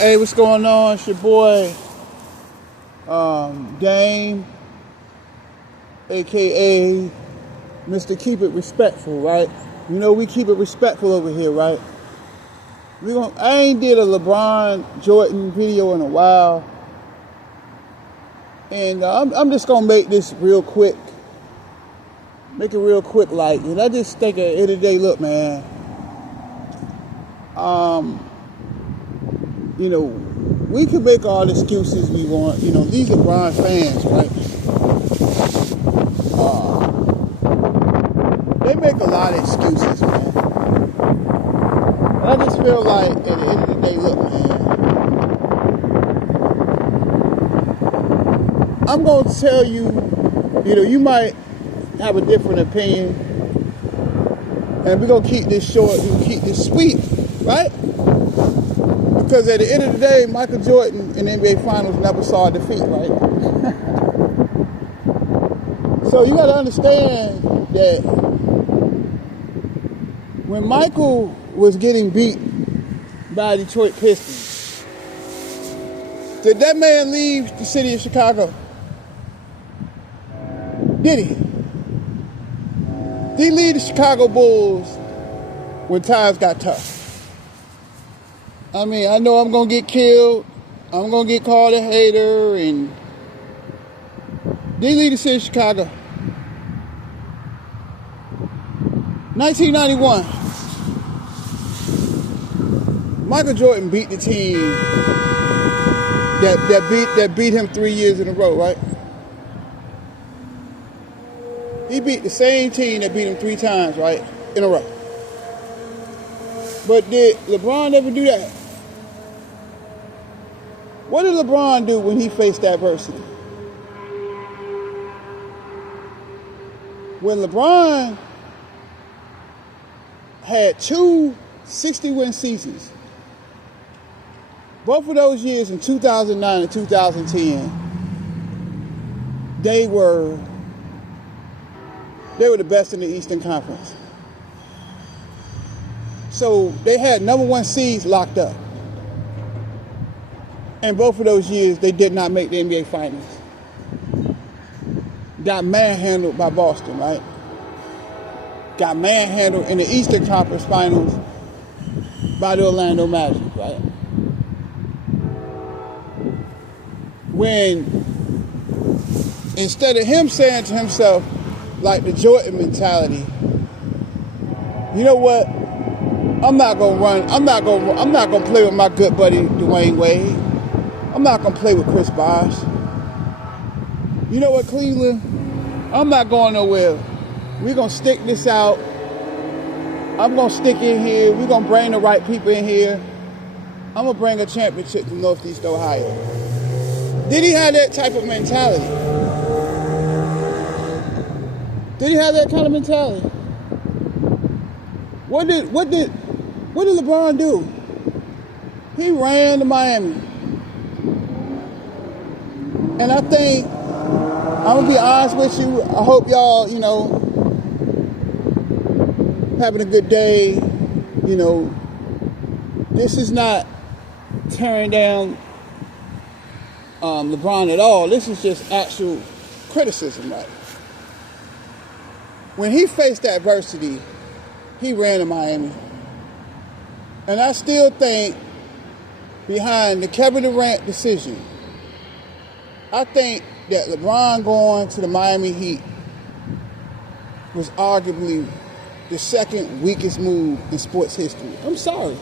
Hey, what's going on? It's your boy, Dame, aka Mr. Keep It Respectful, right? You know we keep it respectful over here, right? I ain't did a LeBron Jordan video in a while, and I'm just gonna make this real quick. Make it real quick, like, and I just think at the end of the day, look, man. You know, we can make all the excuses we want. You know, these are Bron fans, right? They make a lot of excuses, man. And I just feel like at the end of the day, look, man. I'm going to tell you, you know, you might have a different opinion. And we're going to keep this short and keep this sweet, right? Because at the end of the day, Michael Jordan in the NBA Finals never saw a defeat, right? So you got to understand that when Michael was getting beat by Detroit Pistons, did that man leave the city of Chicago? Did he? Did he leave the Chicago Bulls when times got tough? I mean, I know I'm going to get killed. I'm going to get called a hater. And they leave the city of Chicago. 1991. Michael Jordan beat the team that beat him 3 years in a row, right? He beat the same team that beat him 3 times, right, in a row. But did LeBron ever do that? What did LeBron do when he faced adversity? When LeBron had 2 60-win seasons, both of those years in 2009 and 2010, they were the best in the Eastern Conference. So they had number 1 seeds locked up. And both of those years, they did not make the NBA Finals. Got manhandled by Boston, right? Got manhandled in the Eastern Conference Finals by the Orlando Magic, right? When, instead of him saying to himself, like the Jordan mentality, you know what? I'm not gonna play with my good buddy Dwayne Wade. I'm not gonna play with Chris Bosh. You know what, Cleveland? I'm not going nowhere. We're gonna stick this out. I'm gonna stick in here. We're gonna bring the right people in here. I'm gonna bring a championship to Northeast Ohio. Did he have that type of mentality? Did he have that kind of mentality? What did LeBron do? He ran to Miami. And I think, I'm going to be honest with you, I hope y'all, you know, having a good day. You know, this is not tearing down LeBron at all. This is just actual criticism, right? When he faced adversity, he ran to Miami. And I still think behind the Kevin Durant decision, I think that LeBron going to the Miami Heat was arguably the second weakest move in sports history. I'm sorry.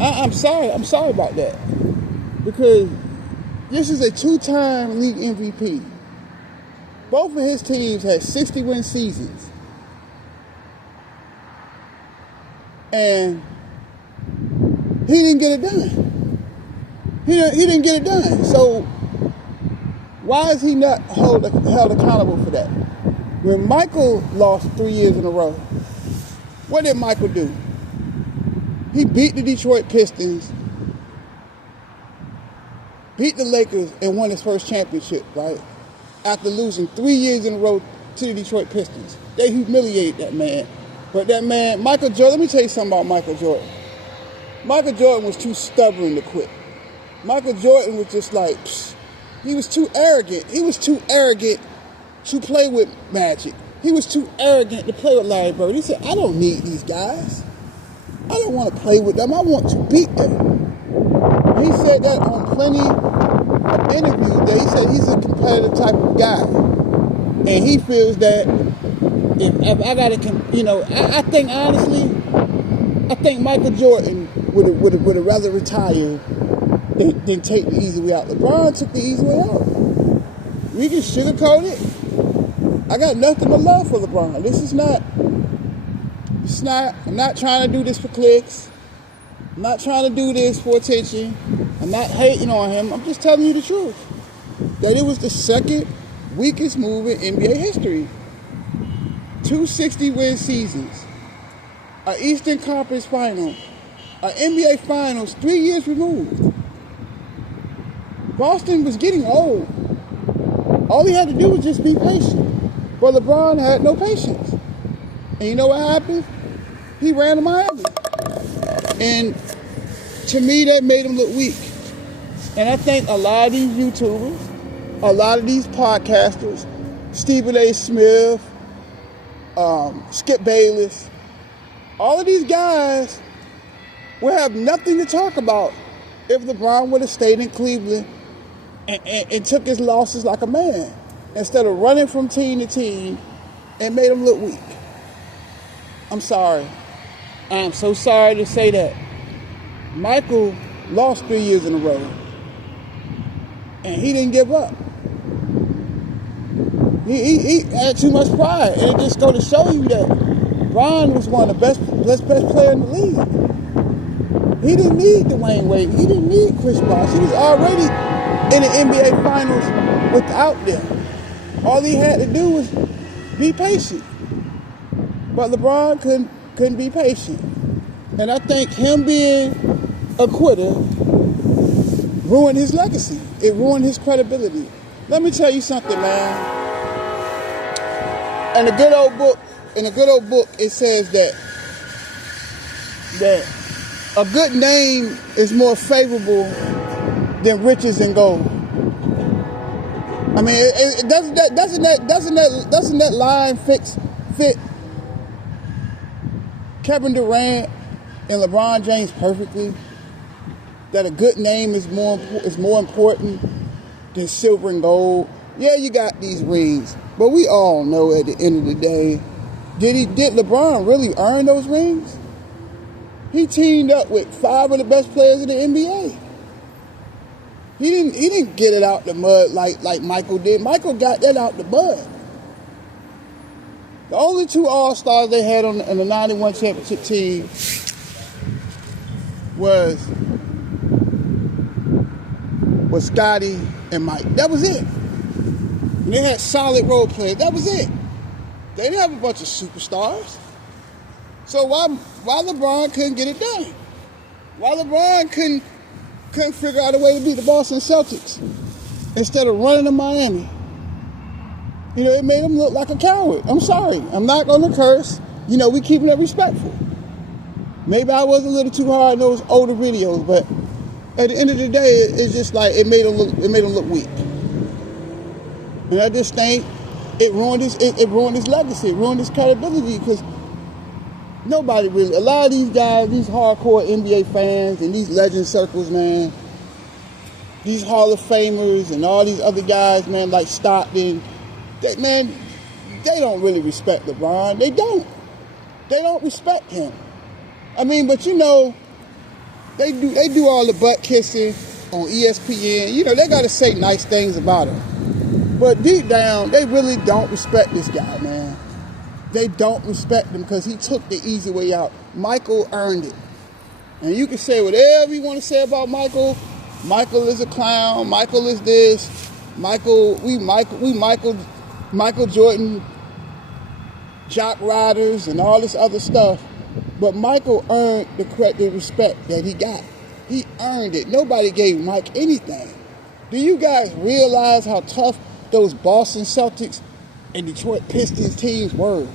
I'm sorry. I'm sorry about that. Because this is a 2-time league MVP. Both of his teams had 60-win seasons. And he didn't get it done. He didn't get it done. So why is he not held accountable for that? When Michael lost 3 years in a row, what did Michael do? He beat the Detroit Pistons, beat the Lakers, and won his first championship, right? After losing 3 years in a row to the Detroit Pistons. They humiliated that man. But that man, Michael Jordan, let me tell you something about Michael Jordan. Michael Jordan was too stubborn to quit. Michael Jordan was just like, he was too arrogant. He was too arrogant to play with Magic. He was too arrogant to play with Larry Bird. He said, I don't need these guys. I don't want to play with them. I want to beat them. He said that on plenty of interviews. That he said he's a competitive type of guy. And he feels that if I got to, I think honestly, I think Michael Jordan would have rather retired than take the easy way out. LeBron took the easy way out. We can sugarcoat it. I got nothing but love for LeBron. I'm not trying to do this for clicks. I'm not trying to do this for attention. I'm not hating on him. I'm just telling you the truth. That it was the second weakest move in NBA history. 260-win seasons. An Eastern Conference Final. An NBA Finals 3 years removed. Boston was getting old. All he had to do was just be patient. But LeBron had no patience. And you know what happened? He ran to Miami. And to me, that made him look weak. And I think a lot of these YouTubers, a lot of these podcasters, Stephen A. Smith, Skip Bayless, all of these guys will have nothing to talk about if LeBron would have stayed in Cleveland and took his losses like a man, instead of running from team to team and made him look weak. I'm sorry. I am so sorry to say that. Michael lost 3 years in a row, and he didn't give up. He had too much pride, and it just goes to show you that Bron was one of the best player in the league. He didn't need Dwayne Wade. He didn't need Chris Bosh. He was already in the NBA Finals without them. All he had to do was be patient. But LeBron couldn't be patient. And I think him being a quitter ruined his legacy. It ruined his credibility. Let me tell you something, man. In a good old book, it says that a good name is more favorable than riches and gold. I mean, doesn't that line fit Kevin Durant and LeBron James perfectly? That a good name is more important than silver and gold. Yeah, you got these rings, but we all know at the end of the day, did LeBron really earn those rings? He teamed up with 5 of the best players in the NBA. He didn't get it out the mud like Michael did. Michael got that out the mud. The only 2 All-Stars they had on the 91 championship team was Scotty and Mike. That was it. And they had solid role players. That was it. They didn't have a bunch of superstars. So why LeBron couldn't get it done? Why LeBron couldn't figure out a way to beat the Boston Celtics instead of running to Miami? You know, it made him look like a coward. I'm sorry. I'm not going to curse. You know, we keeping it respectful. Maybe I was a little too hard in those older videos, but at the end of the day, it's just like it made him look weak. And I just think it ruined his legacy. It ruined his credibility, because nobody really, a lot of these guys, these hardcore NBA fans and these legend circles, man, these Hall of Famers and all these other guys, man, like Stockton, they don't really respect LeBron. They don't respect him. I mean, but you know, they do all the butt kissing on ESPN. You know, they got to say nice things about him. But deep down, they really don't respect this guy, man. They don't respect him because he took the easy way out. Michael earned it. And you can say whatever you want to say about Michael. Michael is a clown. Michael is this. Michael Jordan, jock riders and all this other stuff. But Michael earned the respect that he got. He earned it. Nobody gave Mike anything. Do you guys realize how tough those Boston Celtics and Detroit Pistons teams were?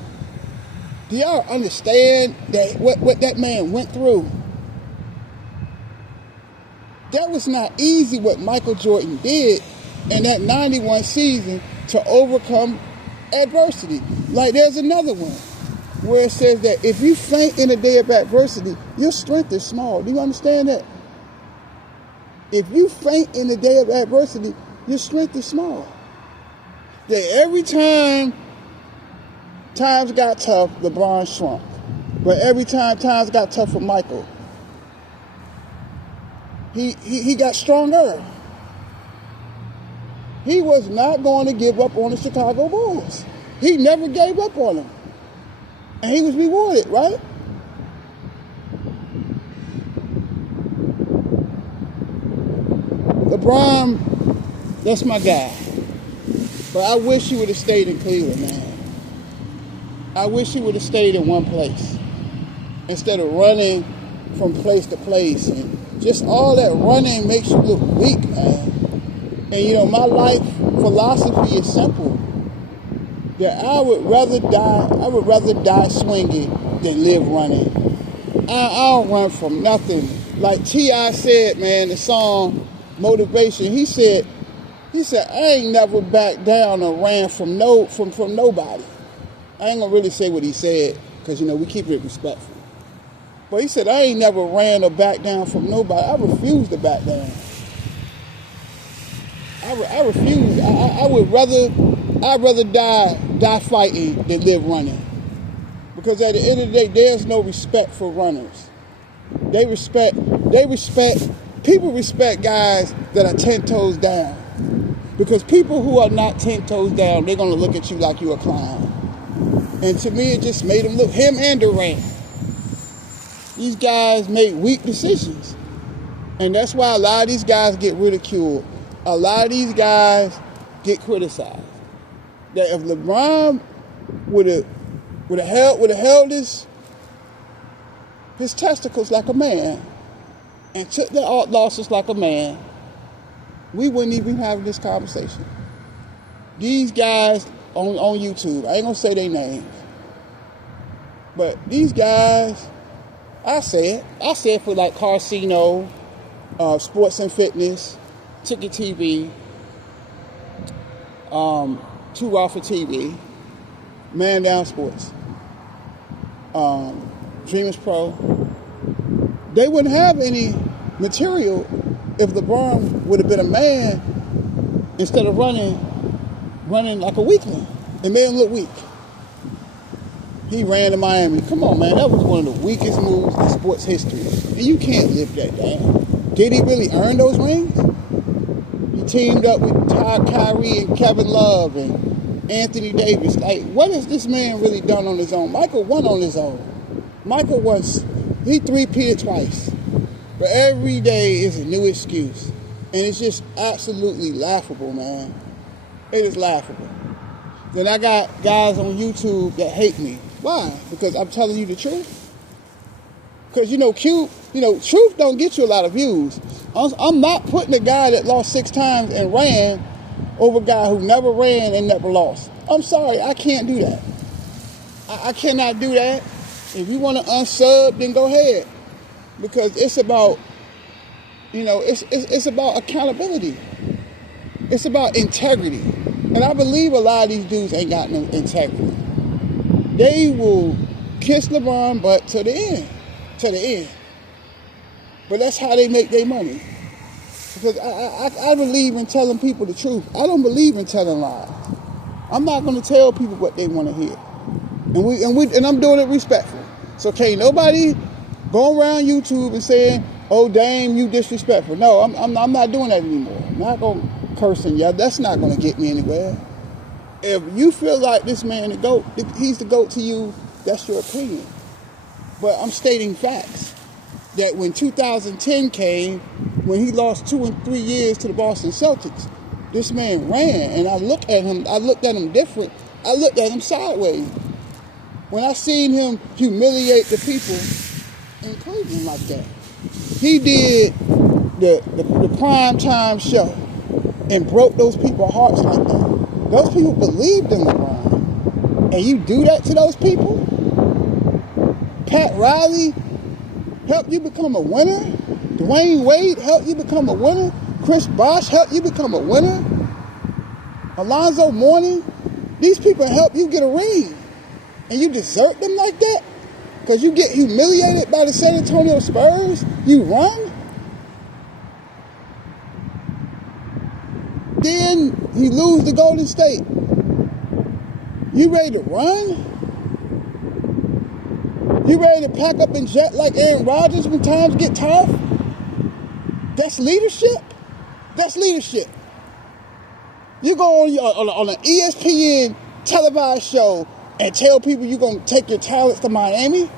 Do y'all understand that what that man went through? That was not easy what Michael Jordan did in that 91 season to overcome adversity. Like there's another one where it says that if you faint in a day of adversity, your strength is small. Do you understand that? If you faint in the day of adversity, your strength is small. That every time times got tough, LeBron shrunk. But every time times got tough for Michael, he got stronger. He was not going to give up on the Chicago Bulls. He never gave up on them. And he was rewarded, right? LeBron, that's my guy. But I wish he would have stayed in Cleveland, man. I wish he would have stayed in one place instead of running from place to place. And just all that running makes you look weak, man. And you know, my life philosophy is simple. That I would rather die swinging than live running. I don't run from nothing. Like T.I. said, man, the song Motivation, he said, I ain't never backed down or ran from nobody. I ain't gonna really say what he said, because you know, we keep it respectful. But he said, I ain't never ran or backed down from nobody. I refuse to back down. I refuse. I'd rather die fighting than live running. Because at the end of the day, there's no respect for runners. People respect guys that are 10 toes down. Because people who are not 10 toes down, they're going to look at you like you're a clown. And to me, it just made him look, him and Durant. These guys make weak decisions. And that's why a lot of these guys get ridiculed. A lot of these guys get criticized. That if LeBron would have held his testicles like a man and took the losses like a man, we wouldn't even have this conversation. These guys on YouTube, I ain't gonna say their names, but these guys, I say it for like Carcino, Sports and Fitness, Ticket TV, Too Raw for TV, Man Down Sports, Dreamers Pro. They wouldn't have any material if LeBron would have been a man instead of running like a weakling. It made him look weak. He ran to Miami. Come on, man. That was one of the weakest moves in sports history. And you can't live that down. Did he really earn those rings? He teamed up with Todd Kyrie and Kevin Love and Anthony Davis. Like, what has this man really done on his own? Michael won on his own. He three-peated twice. But every day is a new excuse. And it's just absolutely laughable, man. It is laughable. Then I got guys on YouTube that hate me. Why? Because I'm telling you the truth. Because, truth don't get you a lot of views. I'm not putting a guy that lost 6 times and ran over a guy who never ran and never lost. I'm sorry, I can't do that. I cannot do that. If you want to unsub, then go ahead. Because it's about, it's about accountability. It's about integrity. And I believe a lot of these dudes ain't got no integrity. They will kiss LeBron butt to the end. But that's how they make their money. Because I believe in telling people the truth. I don't believe in telling lies. I'm not going to tell people what they want to hear. And I'm doing it respectful. So can't nobody go around YouTube and saying, "Oh, Dame, you disrespectful." No, I'm not doing that anymore. I'm not going to curse and yell. That's not going to get me anywhere. If you feel like this man the GOAT, if he's the GOAT to you, that's your opinion. But I'm stating facts. That when 2010 came, when he lost 2 and 3 years to the Boston Celtics, this man ran, and I looked at him different. I looked at him sideways. When I seen him humiliate the people in Cleveland like that, he did the prime time show and broke those people's hearts like that. Those people believed in LeBron, and you do that to those people? Pat Riley helped you become a winner? Dwayne Wade helped you become a winner. Chris Bosh helped you become a winner. Alonzo Mourning. These people help you get a ring. And you desert them like that? Because you get humiliated by the San Antonio Spurs? You run? Then you lose to Golden State. You ready to run? You ready to pack up and jet like Aaron Rodgers when times get tough? That's leadership? That's leadership. You go on an ESPN televised show and tell people you're going to take your talents to Miami?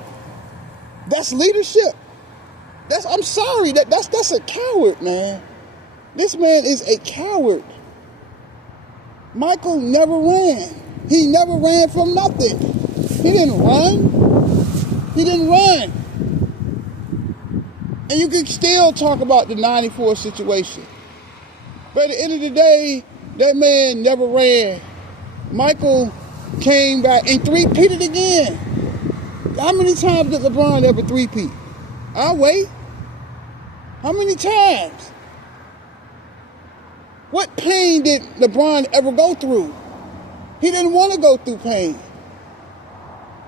That's leadership. I'm sorry, that's a coward, man. This man is a coward. Michael never ran. He never ran from nothing. He didn't run. And you can still talk about the 94 situation. But at the end of the day, that man never ran. Michael came back and three-peated again. How many times did LeBron ever three-peat? I'll wait. How many times? What pain did LeBron ever go through? He didn't want to go through pain.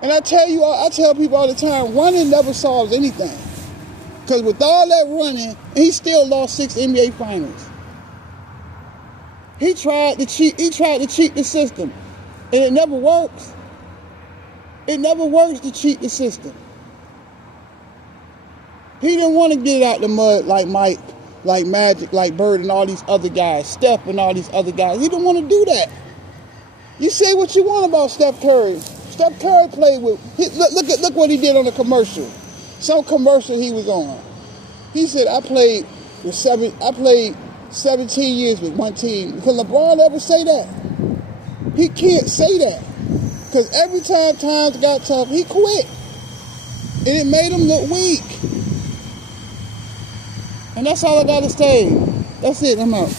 And I tell people all the time, running never solves anything. Because with all that running, he still lost 6 NBA Finals. He tried to cheat the system. And it never works. It never works to cheat the system. He didn't want to get out the mud like Mike, like Magic, like Bird and all these other guys, Steph and all these other guys. He didn't want to do that. You say what you want about Steph Curry. Steph Curry played with, look what he did on the commercial. Some commercial he was on. He said, I played 17 years with one team. Can LeBron ever say that? He can't say that. Because every time times got tough, he quit. And it made him look weak. And that's all I got to say. That's it. I'm out.